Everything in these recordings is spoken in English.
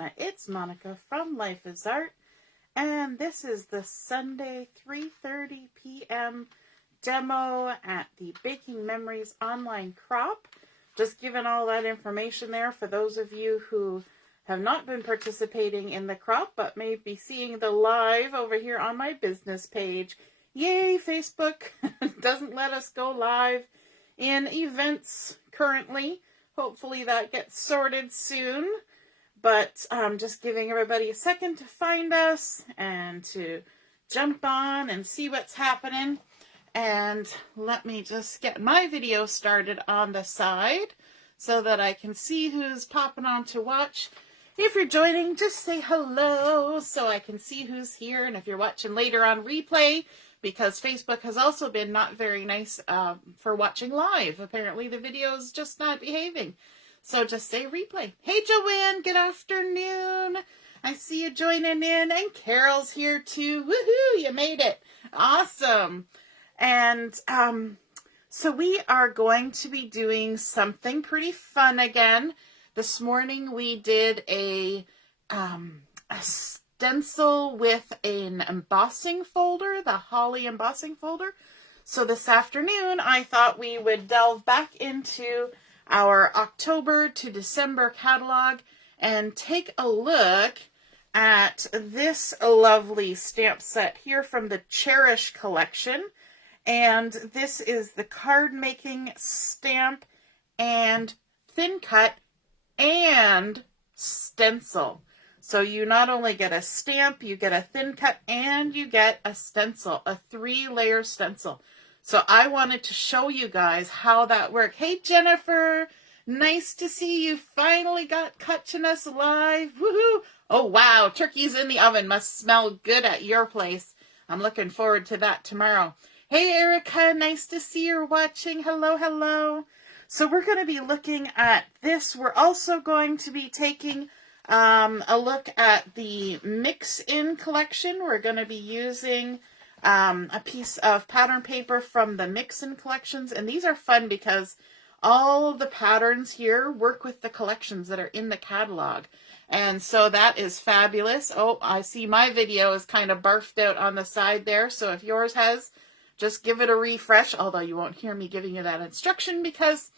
everyone, it's Monica from Life is Art, and this is the Sunday 3:30 p.m. demo at the Baking Memories online crop. Just giving all that information there for those of you who have not been participating in the crop, but may be seeing the live over here on my business page. Yay, Facebook doesn't let us go live in events currently. Hopefully that gets sorted soon. But just giving everybody a second to find us and to jump on and see what's happening. And let me just get my video started on the side so that I can see who's popping on to watch. If you're joining, just say hello so I can see who's here. And if you're watching later on replay, because Facebook has also been not very nice for watching live. Apparently the video's just not behaving. So just say replay. Hey Joanne, good afternoon. I see you joining in. And Carol's here too. Woohoo, you made it. Awesome. And so we are going to be doing something pretty fun again. This morning we did a stencil with an embossing folder, the Holly embossing folder. So this afternoon I thought we would delve back into our October to December catalog and take a look at this lovely stamp set here from the Cherish collection. And this is the card making stamp and thin cut and stencil. So you not only get a stamp, you get a thin cut, and you get a stencil, a 3-layer stencil. So I wanted to show you guys how that works. Hey, Jennifer, nice to see you. Finally got catching us live. Woohoo! Oh, wow, turkey's in the oven. Must smell good at your place. I'm looking forward to that tomorrow. Hey, Erica, nice to see you're watching. Hello, hello. So we're going to be looking at this. We're also going to be taking a look at the Mix-in collection. We're going to be using a piece of pattern paper from the Mix-in collections. And these are fun because all of the patterns here work with the collections that are in the catalog. And so that is fabulous. Oh, I see my video is kind of barfed out on the side there. So if yours has, just give it a refresh. Although you won't hear me giving you that instruction because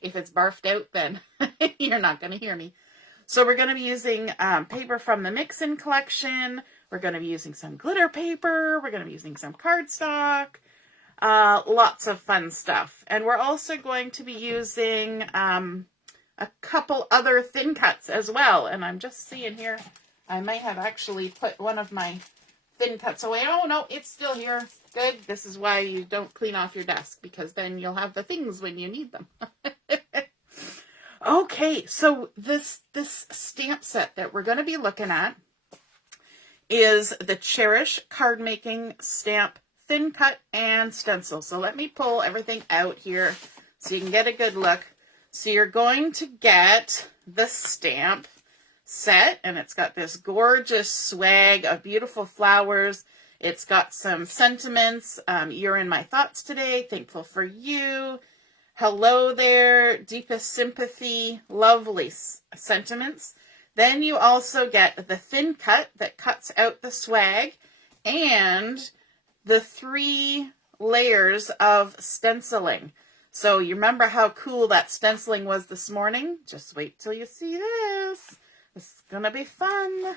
if it's barfed out, then you're not going to hear me. So we're going to be using paper from the Mix-in collection. We're going to be using some glitter paper. We're going to be using some cardstock. Lots of fun stuff. And we're also going to be using a couple other thin cuts as well. And I'm just seeing here, I might have actually put one of my thin cuts away. Oh, no, it's still here. Good. This is why you don't clean off your desk, because then you'll have the things when you need them. Okay, so this stamp set that we're going to be looking at is the Cherish Cardmaking Stamp Thin Cut and Stencil. So let me pull everything out here so you can get a good look. So you're going to get the stamp set, and it's got this gorgeous swag of beautiful flowers. It's got some sentiments. You're in my thoughts today. Thankful for you. Hello there. Deepest sympathy. Lovely sentiments. Then you also get the thin cut that cuts out the swag and the 3 layers of stenciling. So you remember how cool that stenciling was this morning? Just wait till you see this. It's going to be fun.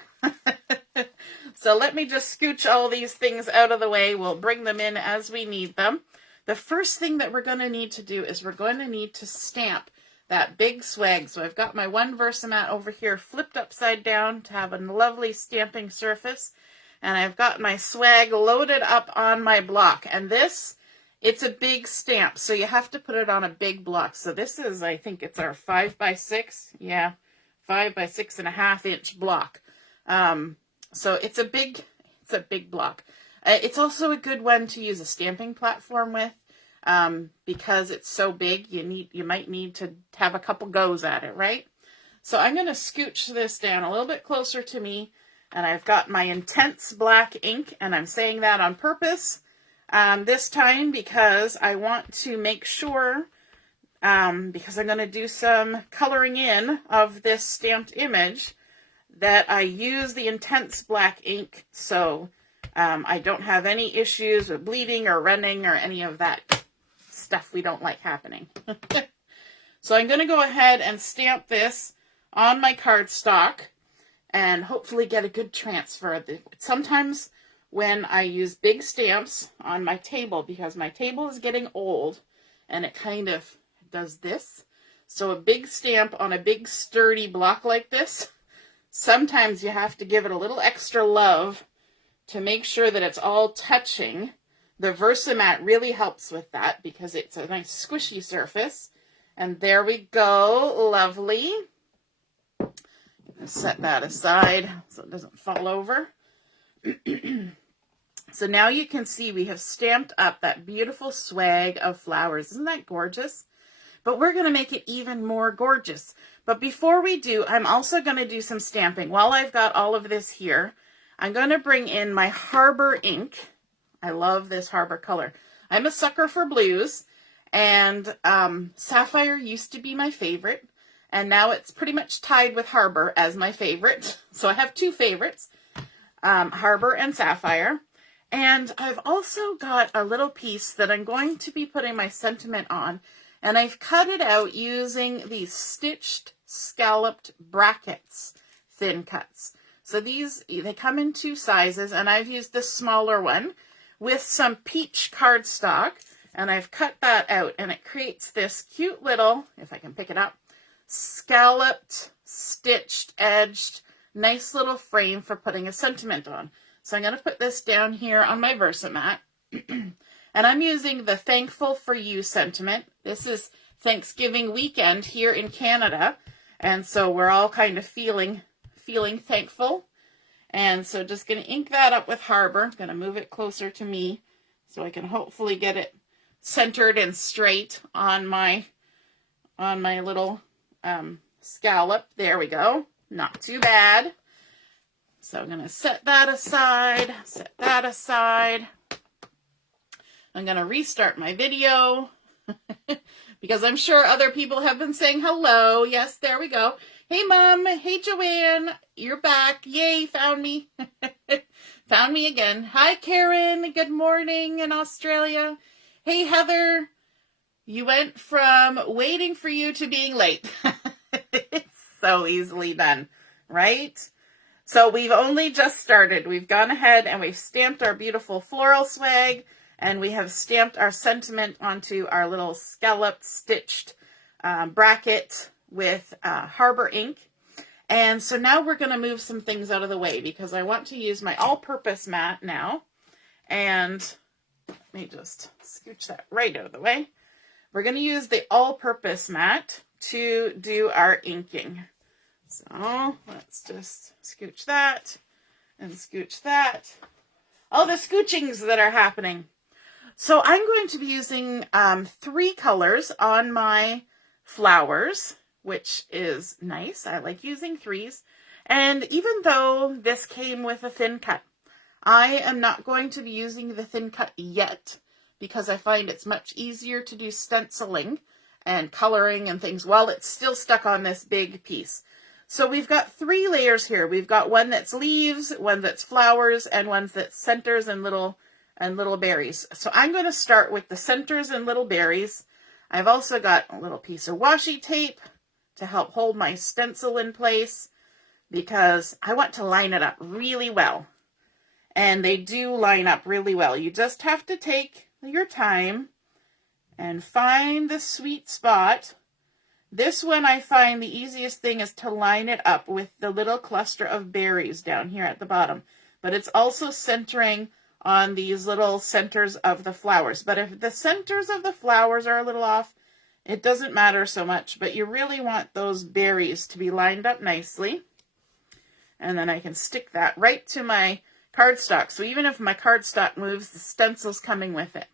So let me just scooch all these things out of the way. We'll bring them in as we need them. The first thing that we're going to need to do is we're going to need to stamp that big swag. So I've got my one Versamat over here flipped upside down to have a lovely stamping surface. And I've got my swag loaded up on my block. And this, it's a big stamp, so you have to put it on a big block. So this is, I think it's our 5x6. Yeah, 5 by 6.5 inch block. So it's a big block. It's also a good one to use a stamping platform with, because it's so big. You might need to have a couple goes at it, right? So I'm going to scooch this down a little bit closer to me, and I've got my intense black ink, and I'm saying that on purpose this time because I want to make sure because I'm going to do some coloring in of this stamped image, that I use the intense black ink, so I don't have any issues with bleeding or running or any of that stuff we don't like happening. So I'm going to go ahead and stamp this on my cardstock and hopefully get a good transfer. Sometimes when I use big stamps on my table, because my table is getting old and it kind of does this, so a big stamp on a big sturdy block like this, sometimes you have to give it a little extra love to make sure that it's all touching. The Versamat really helps with that because it's a nice squishy surface. And there we go, lovely. Set that aside so it doesn't fall over. So now you can see we have stamped up that beautiful swag of flowers. Isn't that gorgeous? But we're going to make it even more gorgeous. But before we do, I'm also going to do some stamping. While I've got all of this here, I'm going to bring in my Harbour ink. I love this Harbour color. I'm a sucker for blues, and Sapphire used to be my favorite, and now it's pretty much tied with Harbour as my favorite. So I have two favorites, Harbour and Sapphire. And I've also got a little piece that I'm going to be putting my sentiment on, and I've cut it out using these stitched scalloped brackets, thin cuts. So these, they come in two sizes, and I've used the smaller one with some peach cardstock, and I've cut that out, and it creates this cute little, if I can pick it up, scalloped, stitched, edged, nice little frame for putting a sentiment on. So I'm going to put this down here on my Versamat. And I'm using the Thankful for You sentiment. This is Thanksgiving weekend here in Canada. And so we're all kind of feeling thankful. And so just going to ink that up with Harbour. I'm going to move it closer to me so I can hopefully get it centered and straight on my little scallop. There we go. Not too bad. So I'm going to set that aside, set that aside. I'm going to restart my video because I'm sure other people have been saying hello. Yes, there we go. Hey, Mom. Hey, Joanne. You're back. Yay, found me. Found me again. Hi, Karen. Good morning in Australia. Hey, Heather. You went from waiting for you to being late. It's so easily done, right? So we've only just started. We've gone ahead and we've stamped our beautiful floral swag, and we have stamped our sentiment onto our little scalloped stitched bracket with Harbour ink. And so now we're going to move some things out of the way because I want to use my all-purpose mat now. And let me just scooch that right out of the way. We're going to use the all-purpose mat to do our inking. So let's just scooch that and scooch that. All the scoochings that are happening. So I'm going to be using 3 colors on my flowers, which is nice. I like using 3s. And even though this came with a thin cut, I am not going to be using the thin cut yet because I find it's much easier to do stenciling and coloring and things while it's still stuck on this big piece. So we've got 3 layers here. We've got one that's leaves, one that's flowers, and one that's centers and little berries. So I'm going to start with the centers and little berries. I've also got a little piece of washi tape to help hold my stencil in place because I want to line it up really well. And they do line up really well. You just have to take your time and find the sweet spot. This one I find the easiest thing is to line it up with the little cluster of berries down here at the bottom. But it's also centering on these little centers of the flowers. But if the centers of the flowers are a little off, it doesn't matter so much. But you really want those berries to be lined up nicely. And then I can stick that right to my cardstock. So even if my cardstock moves, the stencil's coming with it.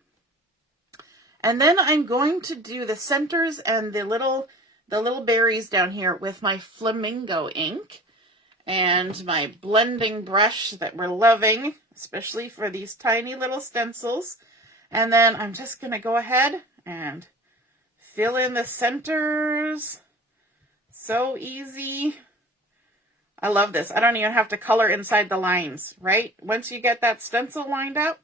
And then I'm going to do the centers and the little berries down here with my Flamingo ink and my blending brush that we're loving, especially for these tiny little stencils. And then I'm just going to go ahead and fill in the centers. So easy. I love this. I don't even have to color inside the lines, right? Once you get that stencil lined up,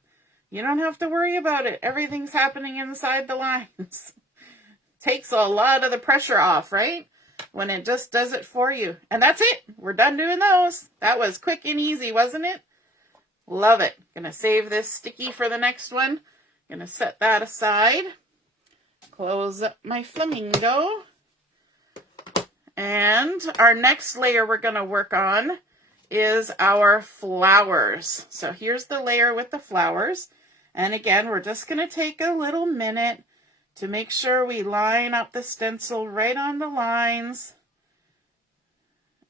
you don't have to worry about it. Everything's happening inside the lines. Takes a lot of the pressure off, right? When it just does it for you. And that's it. We're done doing those. That was quick and easy, wasn't it? Love it. Gonna save this sticky for the next one. Gonna set that aside. Close up my Flamingo. And our next layer we're going to work on is our flowers. So here's the layer with the flowers. And again, we're just going to take a little minute to make sure we line up the stencil right on the lines.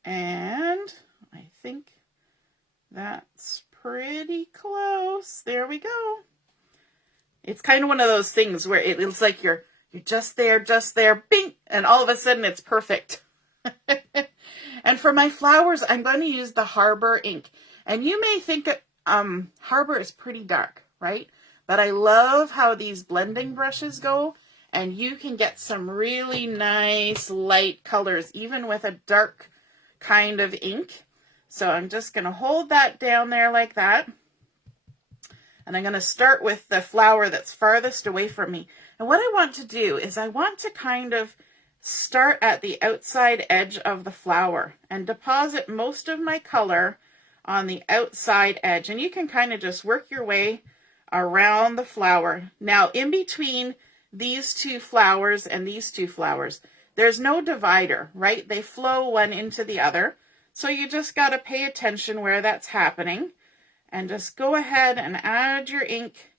And I think that's pretty close. There we go. It's kind of one of those things where it looks like you're just there, bing, and all of a sudden it's perfect. And for my flowers, I'm going to use the Harbour ink. And you may think Harbour is pretty dark, right? But I love how these blending brushes go, and you can get some really nice light colors, even with a dark kind of ink. So I'm just going to hold that down there like that. And I'm going to start with the flower that's farthest away from me. And what I want to do is I want to kind of start at the outside edge of the flower and deposit most of my color on the outside edge. And you can kind of just work your way around the flower. Now, in between these two flowers and these two flowers, there's no divider, right? They flow one into the other. So you just got to pay attention where that's happening and just go ahead and add your ink.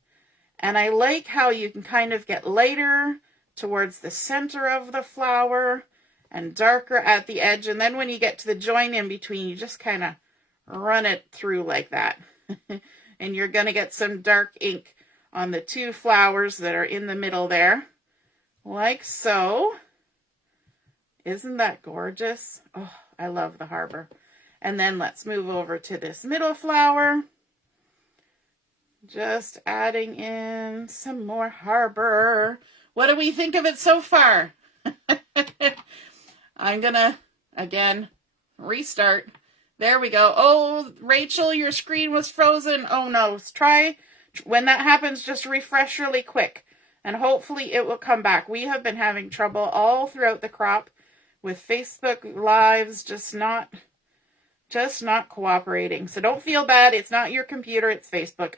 And I like how you can kind of get lighter towards the center of the flower and darker at the edge. And then when you get to the join in between, you just kind of run it through like that. And you're going to get some dark ink on the two flowers that are in the middle there, like so. Isn't that gorgeous? Oh, I love the Harbour. And then let's move over to this middle flower. Just adding in some more Harbour. What do we think of it so far? I'm gonna, again, restart. There we go. Oh, Rachel, your screen was frozen. Oh no, try, when that happens, just refresh really quick. And hopefully it will come back. We have been having trouble all throughout the crop with Facebook Lives just not cooperating. So don't feel bad. It's not your computer, it's Facebook.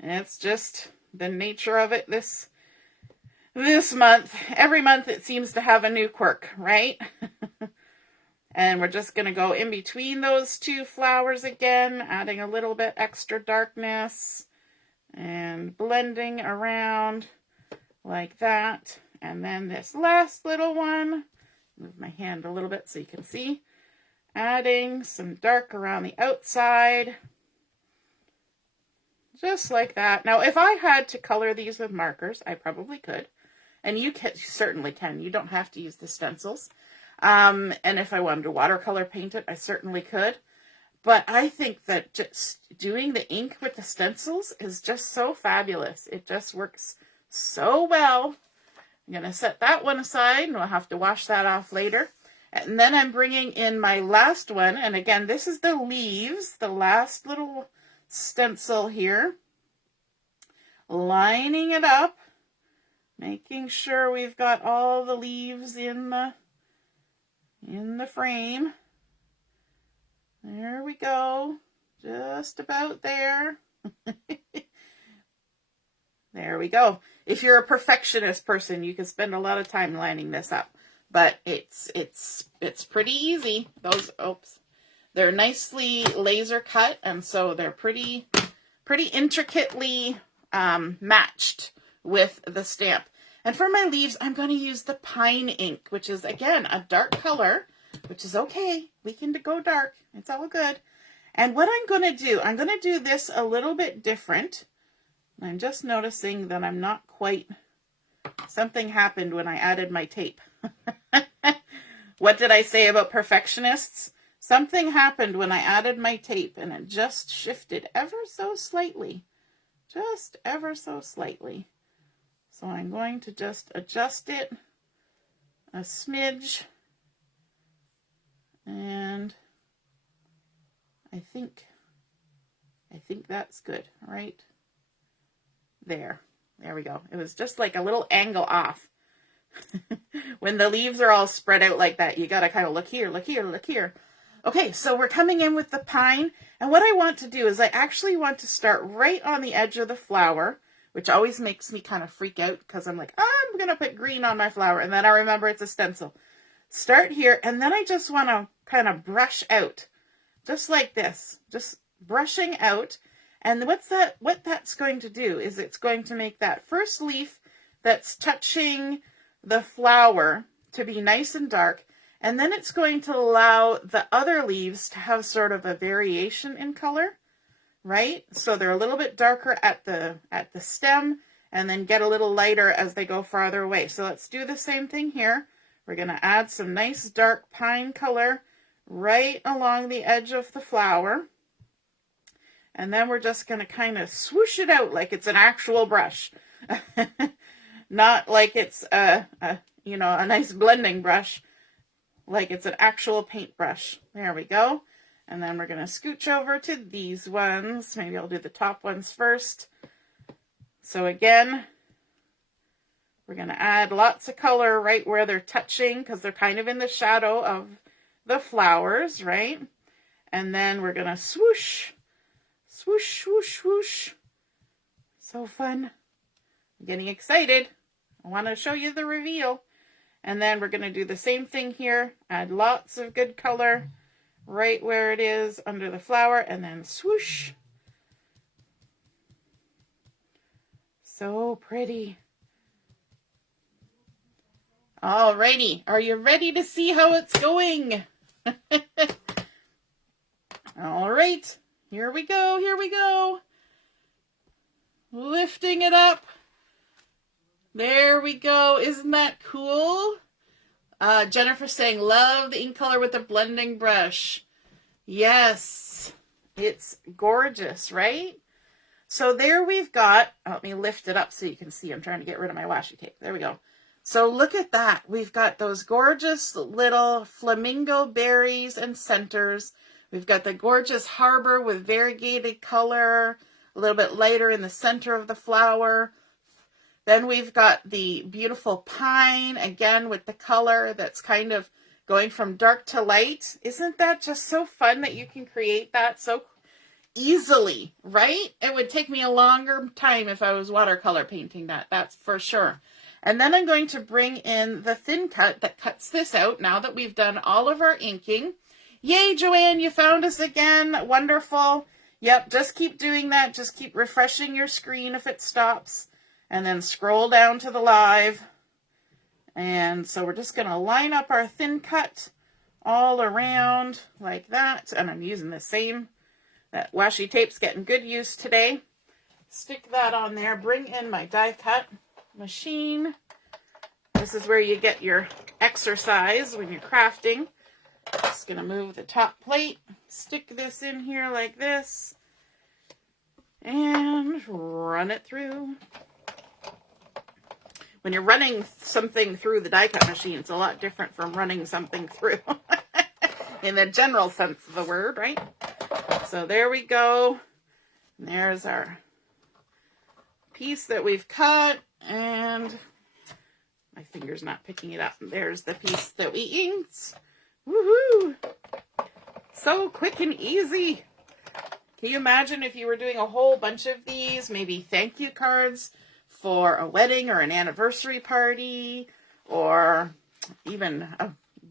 It's just the nature of it this month. Every month it seems to have a new quirk, right? And we're just going to go in between those two flowers again, adding a little bit extra darkness and blending around like that. And then this last little one, move my hand a little bit so you can see, adding some dark around the outside. Just like that. Now, if I had to color these with markers, I probably could. And you certainly can. You don't have to use the stencils. And if I wanted to watercolor paint it, I certainly could. But I think that just doing the ink with the stencils is just so fabulous. It just works so well. I'm going to set that one aside, and we'll have to wash that off later. And then I'm bringing in my last one. And again, this is the leaves, the last little stencil here. Lining it up, making sure we've got all the leaves in the frame. There we go. Just about there. There we go. If you're a perfectionist person, you can spend a lot of time lining this up. But it's pretty easy. They're nicely laser cut, and so they're pretty intricately matched with the stamp. And for my leaves, I'm going to use the pine ink, which is, again, a dark color, which is okay. We can go dark. It's all good. And what I'm going to do this a little bit different. I'm just noticing that I'm not quite, something happened when I added my tape. What did I say about perfectionists? Something happened when I added my tape, and it just shifted ever so slightly. Just ever so slightly. So I'm going to just adjust it a smidge, and I think that's good, right there. There we go. It was just like a little angle off. When the leaves are all spread out like that, you got to kind of look here, look here, look here. Okay, so we're coming in with the pine, and what I want to do is I actually want to start right on the edge of the flower, which always makes me kind of freak out because I'm like, I'm going to put green on my flower, and then I remember it's a stencil. Start here, and then I just want to kind of brush out, just like this, just brushing out. And what that's going to do is it's going to make that first leaf that's touching the flower to be nice and dark, and then it's going to allow the other leaves to have sort of a variation in color, right? So they're a little bit darker at the stem, and then get a little lighter as they go farther away. So let's do the same thing here. We're going to add some nice dark pine color right along the edge of the flower. And then we're just going to kind of swoosh it out like it's an actual brush. Not like it's a nice blending brush, like it's an actual paintbrush. There we go. And then we're going to scooch over to these ones. Maybe I'll do the top ones first. So again, we're going to add lots of color right where they're touching because they're kind of in the shadow of the flowers, right? And then we're going to swoosh, swoosh, swoosh, swoosh. So fun. I'm getting excited. I want to show you the reveal. And then we're going to do the same thing here. Add lots of good color right where it is under the flower, and then swoosh. So pretty. Alrighty, are you ready to see how it's going? All right, here we go, here we go. Lifting it up. There we go. Isn't that cool? Jennifer saying, love the ink color with the blending brush. Yes, it's gorgeous, right? So there we've got, let me lift it up so you can see. I'm trying to get rid of my washi tape. There we go. So look at that. We've got those gorgeous little flamingo berries and centers. We've got the gorgeous Harbour with variegated color, a little bit lighter in the center of the flower. Then we've got the beautiful pine, again with the color that's kind of going from dark to light. Isn't that just so fun that you can create that so easily, right? It would take me a longer time if I was watercolor painting that, that's for sure. And then I'm going to bring in the thin cut that cuts this out now that we've done all of our inking. Yay, Joanne, you found us again. Wonderful. Yep, just keep doing that. Just keep refreshing your screen if it stops. And then scroll down to the live. And so we're just going to line up our thin cut all around like that. And I'm using the same. That washi tape's getting good use today. Stick that on there. Bring in my die cut machine. This is where you get your exercise when you're crafting. Just going to move the top plate. Stick this in here like this. And run it through. When you're running something through the die cut machine, it's a lot different from running something through in the general sense of the word, right? So there we go. And there's our piece that we've cut, and my finger's not picking it up. There's the piece that we inked. Woohoo! So quick and easy. Can you imagine if you were doing a whole bunch of these, maybe thank you cards for a wedding or an anniversary party, or even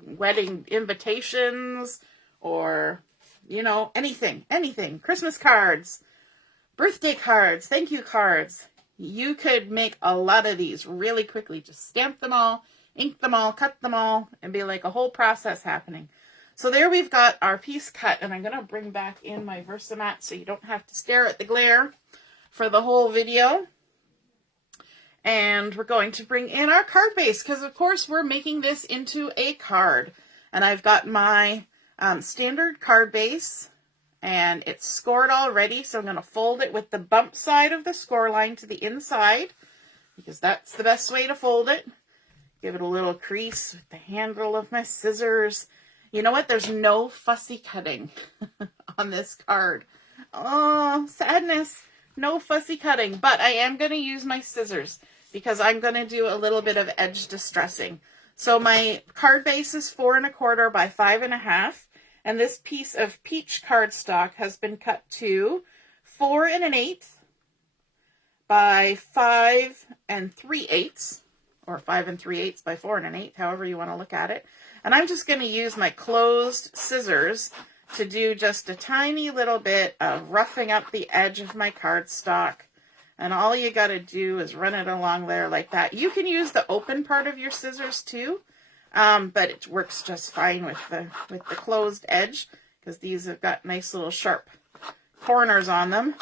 wedding invitations, or, you know, anything, Christmas cards, birthday cards, thank you cards. You could make a lot of these really quickly. Just stamp them all, ink them all, cut them all, and be like a whole process happening. So there we've got our piece cut, and I'm going to bring back in my Versamat so you don't have to stare at the glare for the whole video. And we're going to bring in our card base because, of course, we're making this into a card. And I've got my standard card base, and it's scored already. So I'm going to fold it with the bump side of the score line to the inside. because that's the best way to fold it. Give it a little crease with the handle of my scissors. You know what? There's no fussy cutting on this card. Oh, sadness. No fussy cutting, but I am going to use my scissors because I'm going to do a little bit of edge distressing. So my card base is 4 1/4 by 5 1/2, and this piece of peach cardstock has been cut to 4 1/8 by 5 3/8. Or 5 3/8 by 4 1/8, however you want to look at it. And I'm just going to use my closed scissors to do just a tiny little bit of roughing up the edge of my cardstock. And all you got to do is run it along there like that. You can use the open part of your scissors too, but it works just fine with the closed edge because these have got nice little sharp corners on them.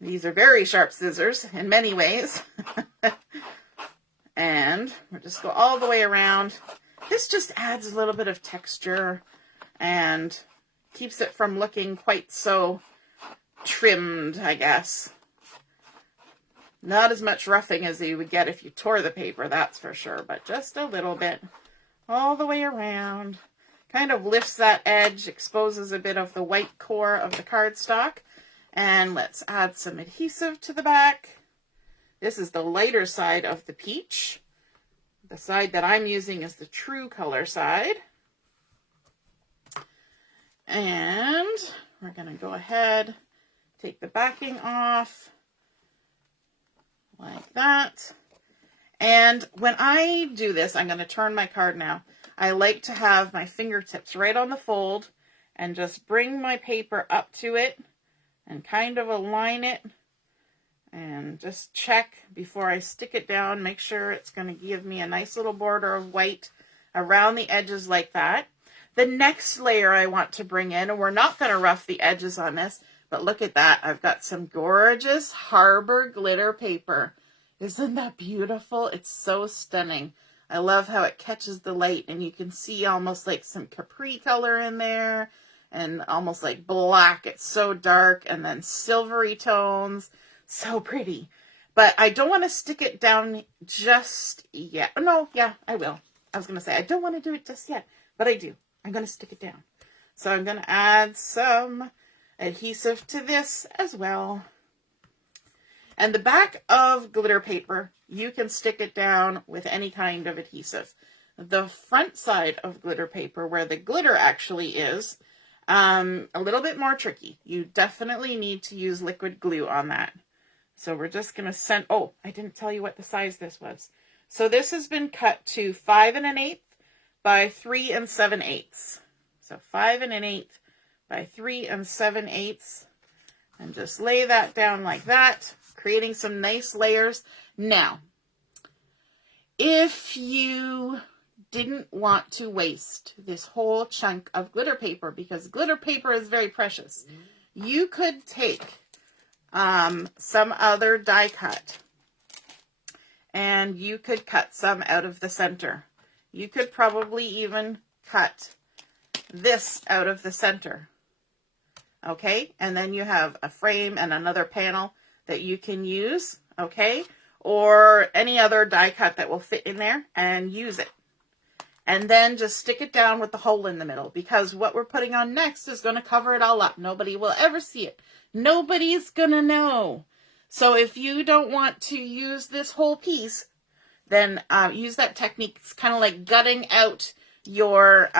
These are very sharp scissors in many ways. And we'll just go all the way around. This just adds a little bit of texture and keeps it from looking quite so trimmed, I guess. Not as much roughing as you would get if you tore the paper, that's for sure, but just a little bit all the way around. Kind of lifts that edge, exposes a bit of the white core of the cardstock. And let's add some adhesive to the back. This is the lighter side of the peach. The side that I'm using is the true color side. And we're going to go ahead, take the backing off like that. And when I do this, I'm going to turn my card now. I like to have my fingertips right on the fold and just bring my paper up to it and kind of align it. And just check before I stick it down. Make sure it's going to give me a nice little border of white around the edges like that. The next layer I want to bring in, and we're not going to rough the edges on this, but look at that. I've got some gorgeous Harbour glitter paper. Isn't that beautiful? It's so stunning. I love how it catches the light, and you can see almost like some capri color in there, and almost like black. It's so dark, and then silvery tones. So pretty. But I don't want to stick it down just yet. No, yeah, I will. I was going to say, I don't want to do it just yet, but I do. I'm going to stick it down. So I'm going to add some adhesive to this as well. And the back of glitter paper, you can stick it down with any kind of adhesive. The front side of glitter paper, where the glitter actually is, a little bit more tricky. You definitely need to use liquid glue on that. So we're just going to send, oh, I didn't tell you what the size this was. So this has been cut to 5 1/8 by 3 7/8. So 5 1/8 by 3 7/8. And just lay that down like that, creating some nice layers. Now, if you didn't want to waste this whole chunk of glitter paper, because glitter paper is very precious, you could take some other die cut, and you could cut some out of the center. You could probably even cut this out of the center. Okay, and then you have a frame and another panel that you can use, okay, or any other die cut that will fit in there, and use it. And then just stick it down with the hole in the middle, because what we're putting on next is going to cover it all up. Nobody will ever see it. Nobody's going to know. So if you don't want to use this whole piece, then use that technique. It's kind of like gutting out your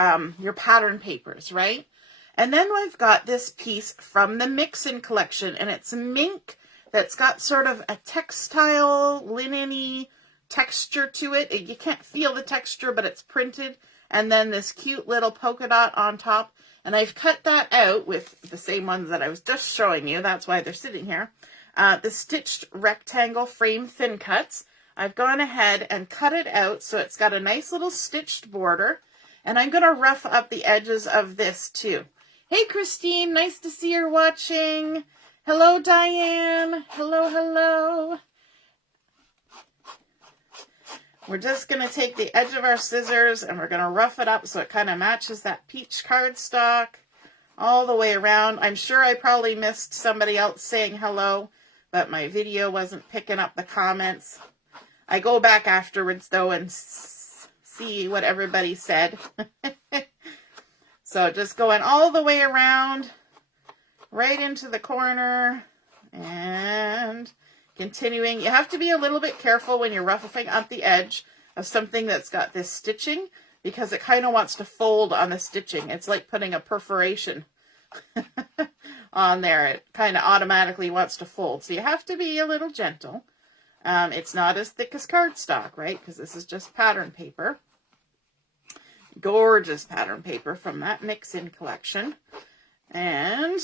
pattern papers, right? And then we've got this piece from the Mix-in collection, and it's mink that's got sort of a textile, linen-y texture to it. You can't feel the texture, but it's printed. And then this cute little polka dot on top. And I've cut that out with the same ones that I was just showing you. That's why they're sitting here. The stitched rectangle frame thin cuts. I've gone ahead and cut it out so it's got a nice little stitched border. And I'm going to rough up the edges of this too. Hey, Christine, nice to see you're watching. Hello, Diane. Hello, hello. We're just going to take the edge of our scissors and we're going to rough it up so it kind of matches that peach cardstock all the way around. I'm sure I probably missed somebody else saying hello, but my video wasn't picking up the comments. I go back afterwards, though, and see what everybody said. So just going all the way around, right into the corner, and continuing. You have to be a little bit careful when you're roughing up the edge of something that's got this stitching, because it kind of wants to fold on the stitching. It's like putting a perforation on there. It kind of automatically wants to fold. So you have to be a little gentle. It's not as thick as cardstock, right? Because this is just pattern paper. Gorgeous pattern paper from that Mix-in collection. And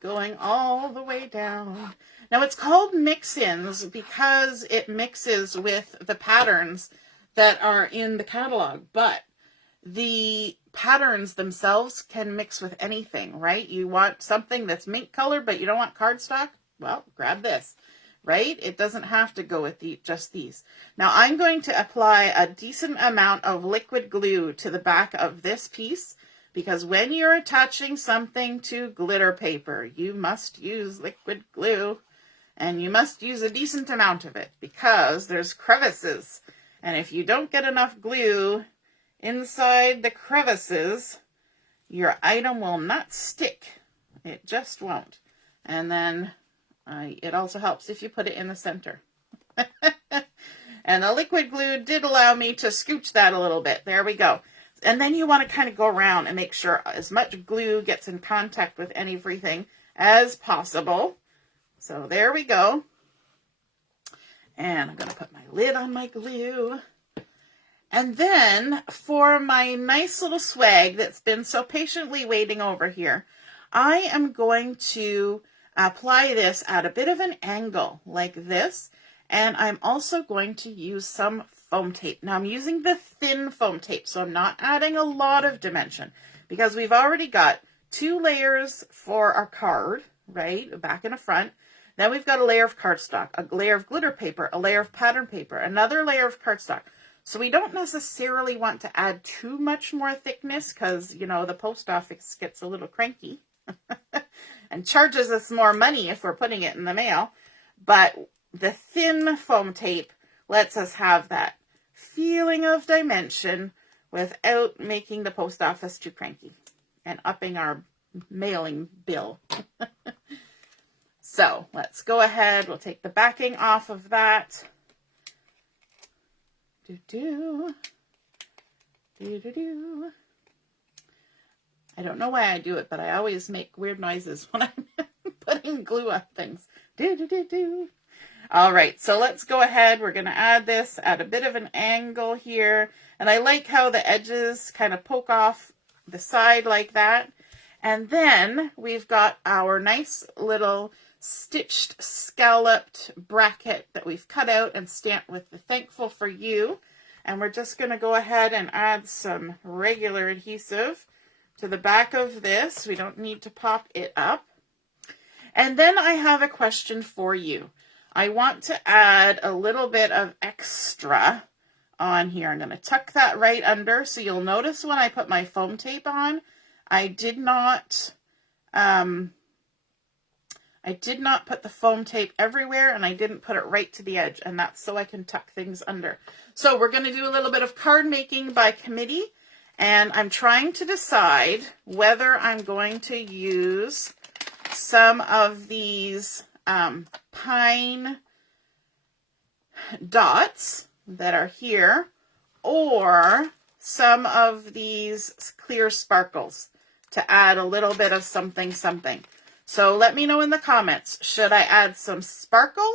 going all the way down. Now it's called Mix-ins because it mixes with the patterns that are in the catalog, but the patterns themselves can mix with anything, right? You want something that's mint color, but you don't want cardstock? Well, grab this, right? It doesn't have to go with just these. Now I'm going to apply a decent amount of liquid glue to the back of this piece, because when you're attaching something to glitter paper, you must use liquid glue, and you must use a decent amount of it because there's crevices. And if you don't get enough glue inside the crevices, your item will not stick. It just won't. And then it also helps if you put it in the center. And the liquid glue did allow me to scooch that a little bit. There we go. And then you want to kind of go around and make sure as much glue gets in contact with everything as possible. So there we go. And I'm going to put my lid on my glue. And then for my nice little swag that's been so patiently waiting over here, I am going to apply this at a bit of an angle like this. And I'm also going to use some foam tape. Now I'm using the thin foam tape, so I'm not adding a lot of dimension because we've already got 2 layers for our card, right? Back and a front. Then we've got a layer of cardstock, a layer of glitter paper, a layer of pattern paper, another layer of cardstock. So we don't necessarily want to add too much more thickness because, you know, the post office gets a little cranky and charges us more money if we're putting it in the mail. But the thin foam tape lets us have that feeling of dimension without making the post office too cranky and upping our mailing bill. So let's go ahead. We'll take the backing off of that. I don't know why I do it, but I always make weird noises when I'm putting glue on things. All right, so let's go ahead. We're going to add this at a bit of an angle here. And I like how the edges kind of poke off the side like that. And then we've got our nice little stitched scalloped bracket that we've cut out and stamped with the Thankful for You. And we're just going to go ahead and add some regular adhesive to the back of this. We don't need to pop it up. And then I have a question for you. I want to add a little bit of extra on here. I'm going to tuck that right under. So you'll notice when I put my foam tape on, I did not put the foam tape everywhere, and I didn't put it right to the edge, and that's so I can tuck things under. So we're going to do a little bit of card making by committee, and I'm trying to decide whether I'm going to use some of these pine dots that are here, or some of these clear sparkles to add a little bit of something. So let me know in the comments, should I add some sparkle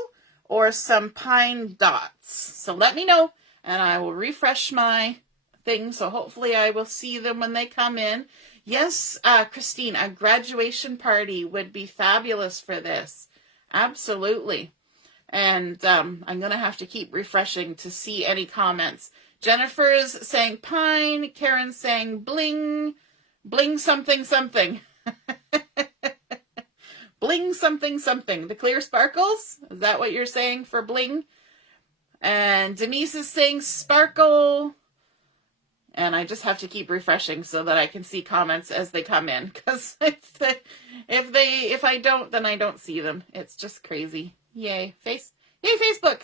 or some pine dots? So let me know, and I will refresh my thing, so hopefully I will see them when they come in. Yes, Christine, a graduation party would be fabulous for this. Absolutely. And I'm going to have to keep refreshing to see any comments. Jennifer's saying pine, Karen's saying bling, bling something. Bling something. The clear sparkles? Is that what you're saying for bling? And Denise is saying sparkle. And I just have to keep refreshing so that I can see comments as they come in. Because if I don't, then I don't see them. It's just crazy. Yay. Yay, Facebook.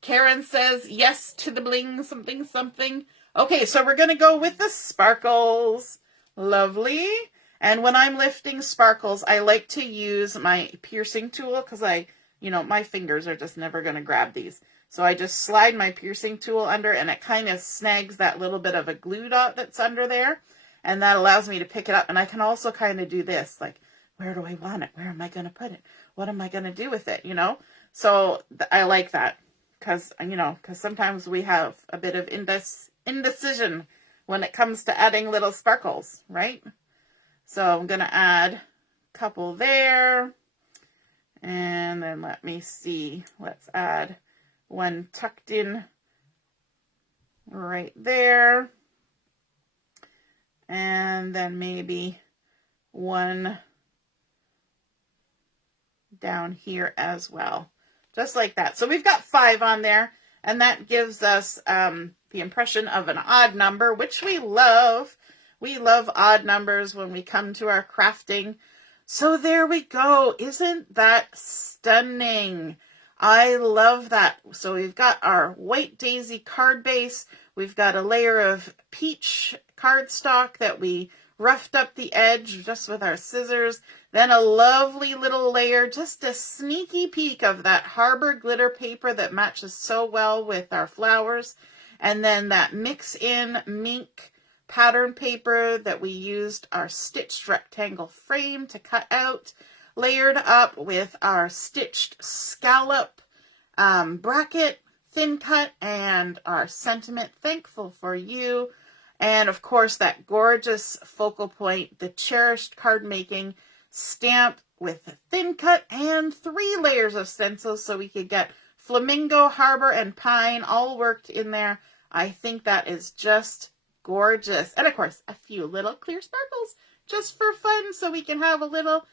Karen says yes to the bling, something, something. Okay, so we're going to go with the sparkles. Lovely. And when I'm lifting sparkles, I like to use my piercing tool because my fingers are just never going to grab these. So I just slide my piercing tool under and it kind of snags that little bit of a glue dot that's under there. And that allows me to pick it up. And I can also kind of do this, like, where do I want it? Where am I going to put it? What am I going to do with it? So I like that because sometimes we have a bit of indecision when it comes to adding little sparkles, right? So I'm going to add a couple there. And then let me see. Let's add one tucked in right there. And then maybe one down here as well. Just like that. So we've got 5 on there. And that gives us the impression of an odd number, which we love. We love odd numbers when we come to our crafting. So there we go. Isn't that stunning? I love that. So we've got our white daisy card base. We've got a layer of peach cardstock that we roughed up the edge just with our scissors. Then a lovely little layer, just a sneaky peek of that Harbour glitter paper that matches so well with our flowers. And then that Mix-in mink pattern paper that we used our stitched rectangle frame to cut out, layered up with our stitched scallop bracket, thin cut, and our sentiment, thankful for you. And of course that gorgeous focal point, the Cherished Cardmaking stamp with a thin cut and 3 layers of stencils so we could get Flamingo, Harbour, and Pine all worked in there. I think that is just gorgeous. And of course, a few little clear sparkles just for fun so we can have a little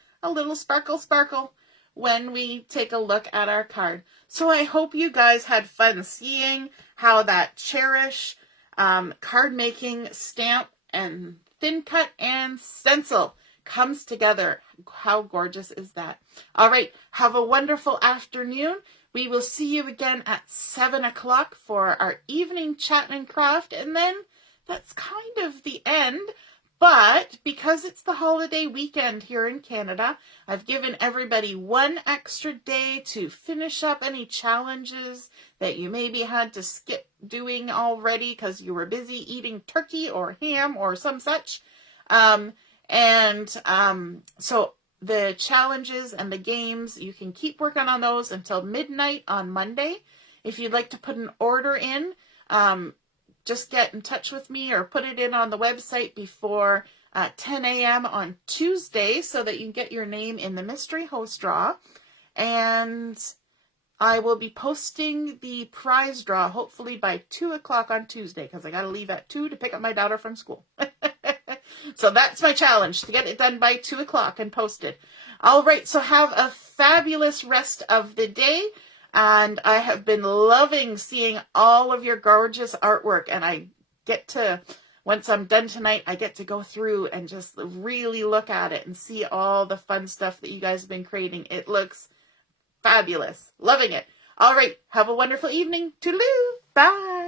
sparkle when we take a look at our card. So I hope you guys had fun seeing how that Cherish card making stamp and thin cut and stencil comes together. How gorgeous is that? All right, have a wonderful afternoon. We will see you again at 7 o'clock for our evening chat and craft, and then that's kind of the end, but because it's the holiday weekend here in Canada, I've given everybody 1 extra day to finish up any challenges that you maybe had to skip doing already because you were busy eating turkey or ham or some such. So the challenges and the games, you can keep working on those until midnight on Monday. If you'd like to put an order in, just get in touch with me or put it in on the website before 10 a.m. on Tuesday so that you can get your name in the mystery host draw. And I will be posting the prize draw hopefully by 2 o'clock on Tuesday because I got to leave at 2 to pick up my daughter from school. So that's my challenge, to get it done by 2 o'clock and posted. All right, so have a fabulous rest of the day. And I have been loving seeing all of your gorgeous artwork. And I get to, once I'm done tonight, I get to go through and just really look at it and see all the fun stuff that you guys have been creating. It looks fabulous. Loving it. All right. Have a wonderful evening. Toodaloo. Bye.